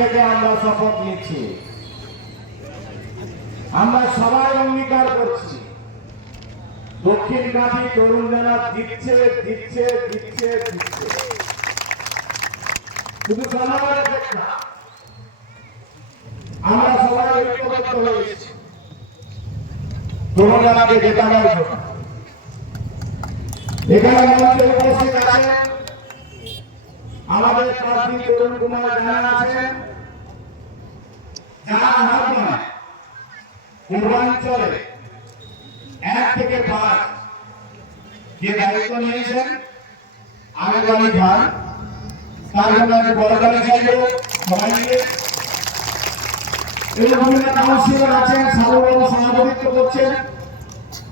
থেকে আমরা শপথ নিচ্ছি, আমরা সবাই অঙ্গীকার করছি দক্ষিণ কাঁথি তরুণ জেলা দিচ্ছে দিচ্ছে দিচ্ছে দিচ্ছে, শুধু জনগণের অপেক্ষা। আমরা সবাই ঐক্যবদ্ধ হয়েছি তরুণ জেলাকে জেতানোর জন্য। এখানে মঞ্চে উপস্থিত আছেন আমাদের প্রার্থী তরুণ কুমার জানা আছেন, যারা হাতে পূর্বাঞ্চলে 1 থেকে 5 যে দায়িত্ব নিয়েছেন আগামী ধান, তার জন্য আমি বড়গালি চাইব সবাই মিলে। বিভিন্ন কাউন্সিলর আছেন, সার্বভৌম সভাপতিত্ব করছেন,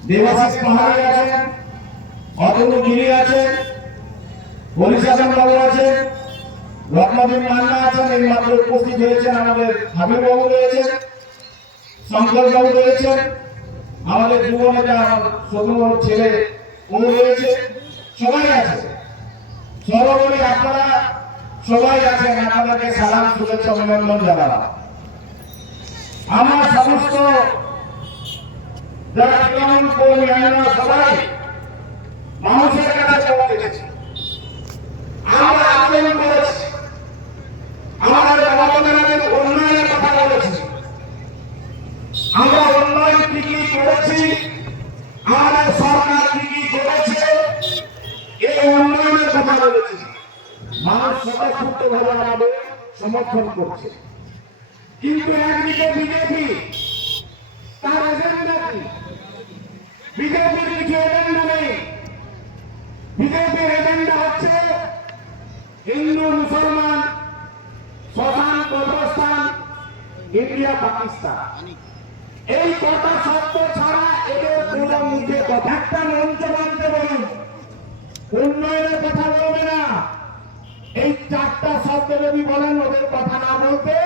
দেবাশিস পাহাড়ি আছেন, অতুল গিরি আছেন, হরিশাসন বাবু আছেন, রত্নদীপ মান্না আছেন, এই মাত্র উপস্থিত হয়েছেন আমাদের হাবিব বাবু রয়েছেন, শঙ্কর বাবু রয়েছেন, আমাদের যুব নেতা সদুর ছেলে ও রয়েছে, সবাই আছে। সর্বোপরি আপনারা সবাই আছেন, আপনাদেরকে সালাম শুভেচ্ছা অভিনন্দন জানালাম। আমার সমস্ত যারা তৃণমূল কর্মী আমরা সবাই মানুষের কাছে পৌঁছেছি, আমরা আন্দোলন করেছি, আমাদের বাবাদের উন্নয়নের কথা বলেছি, আমরা উন্নয়ন কি কি করেছি, আমাদের সরকার কি কি করেছে, এই উন্নয়নের কথা বলেছি। মানুষ স্বতঃস্ফূর্তভাবে আমাদের সমর্থন করছে। কিন্তু একদিকে বিজেপি, তার এজেন্ডা কি? বিজেপির কিছু এজেন্ডা নেই। বিজেপির এজেন্ডা হচ্ছে হিন্দু মুসলমান, শ্মশান কবরস্থান, ইন্ডিয়া পাকিস্তান। এই কথা শব্দ ছাড়া এদের পুরো মুখে কথা। একটা মঞ্চ মানতে বলুন, উন্নয়নের কথা বলবে না। এই 4টা শব্দ যদি বলেন ওদের কথা না বলতে,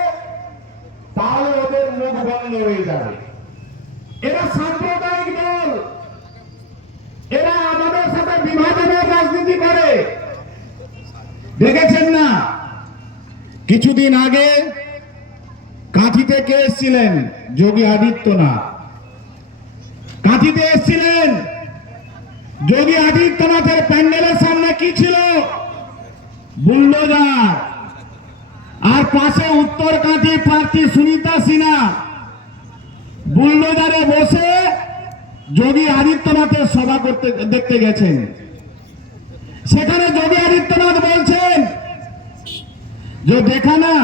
তাহলে ওদের মুখ বন্ধ হয়ে যাবে। এরা সাম্প্রদায়িক দল, এরা আমাদের সাথে বিভাজনের রাজনীতি করে। দেখেছেন না কিছুদিন আগে কাঁথিতে কে এসেছিলেন? যোগী আদিত্যনাথ। কাঁথিতে এসেছিলেন, যোগী আদিত্যনাথের প্যান্ডেলের সামনে কি ছিল? বুলডোজার। আর পাশে উত্তর কাঁথি প্রার্থী সুনিতা সিনহা বুলডোজারে বসে যোগী আদিত্যনাথের সভা করতে দেখতে গেছেন। সেখানে যোগী आदित्यनाथ बोलছেন जो देखा ना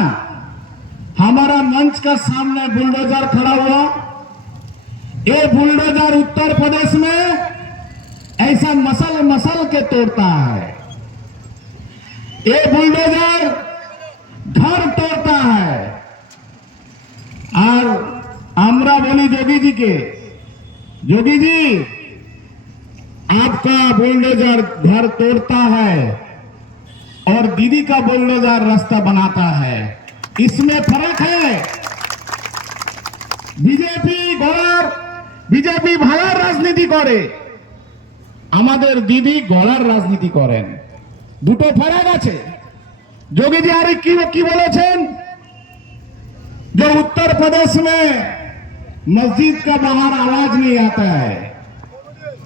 हमारा मंच का सामने बुलडोजर खड़ा हुआ, ये बुलडोजर उत्तर प्रदेश में ऐसा मसल मसल के तोड़ता है, ये बुलडोजर घर तोड़ता है। और আমরা বলি যোগী जी के, योगी जी आपका बुलडोजर घर तोड़ता है और दीदी का बुलडोजर रास्ता बनाता है, इसमें फर्क है। বিজেপি ভাড়ার রাজনীতি করে, আমাদের দিদি গলার রাজনীতি করেন, দুটো ফারাক আছে। যোগী जी আরে কি বলেছেন? जो उत्तर प्रदेश में मस्जिद का बाहर आवाज नहीं आता है,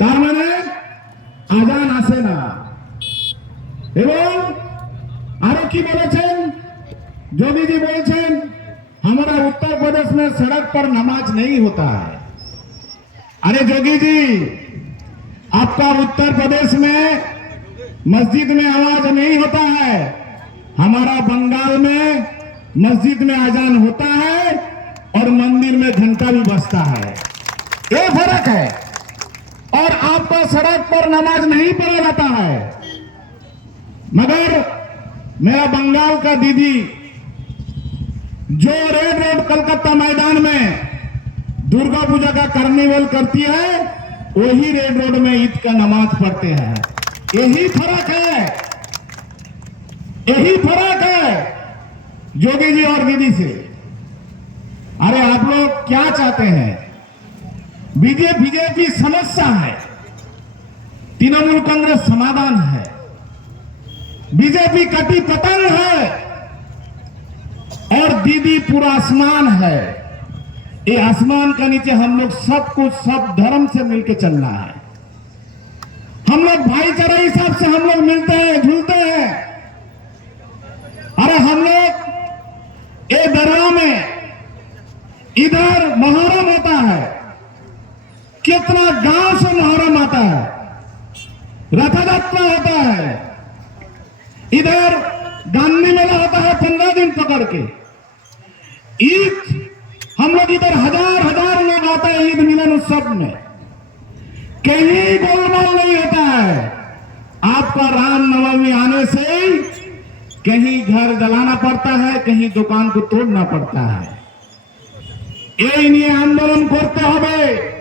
तार माने आजान आसे ना। एवं आरो की बोलेছেন? যোগী जी बोलছেন हमारा उत्तर प्रदेश में सड़क पर नमाज नहीं होता है। अरे जोगी जी, आपका उत्तर प्रदेश में मस्जिद में आवाज नहीं होता है, हमारा बंगाल में मस्जिद में अजान होता है और मंदिर में घंटा भी बजता है, ये फर्क है। और आपका सड़क पर नमाज नहीं पढ़ा जाता है। मगर मेरा बंगाल का दीदी जो रेड रोड कलकत्ता मैदान में दुर्गा पूजा का कार्निवल करती है, वही रेड रोड में ईद का नमाज पढ़ते हैं। यही फर्क है, यही फर्क है योगी जी और दीदी से। अरे आप लोग क्या चाहते हैं? बीजेपी समस्या है, तृणमूल कांग्रेस समाधान है। बीजेपी कटी पतंग है और दीदी पूरा आसमान है। ये आसमान के नीचे हम लोग सब कुछ सब धर्म से मिलके चलना है। हम लोग भाईचारा हिसाब से हम लोग मिलते हैं, झूलते हैं। अरे हम लोग ये दरगाह में इधर मुहर्रम होता है, कितना गांव से मुहर्रम आता है, रथ यात्रा होता है, इधर गांधी मेला होता है 15 दिन पकड़ के। ईद हम लोग इधर हजार हजार लोग आते हैं ईद मिलन उत्सव में, कहीं गोलमाल नहीं होता है। आपका रामनवमी आने से कहीं घर जलाना पड़ता है, कहीं दुकान को तोड़ना पड़ता है। ये आंदोलन करते হবে।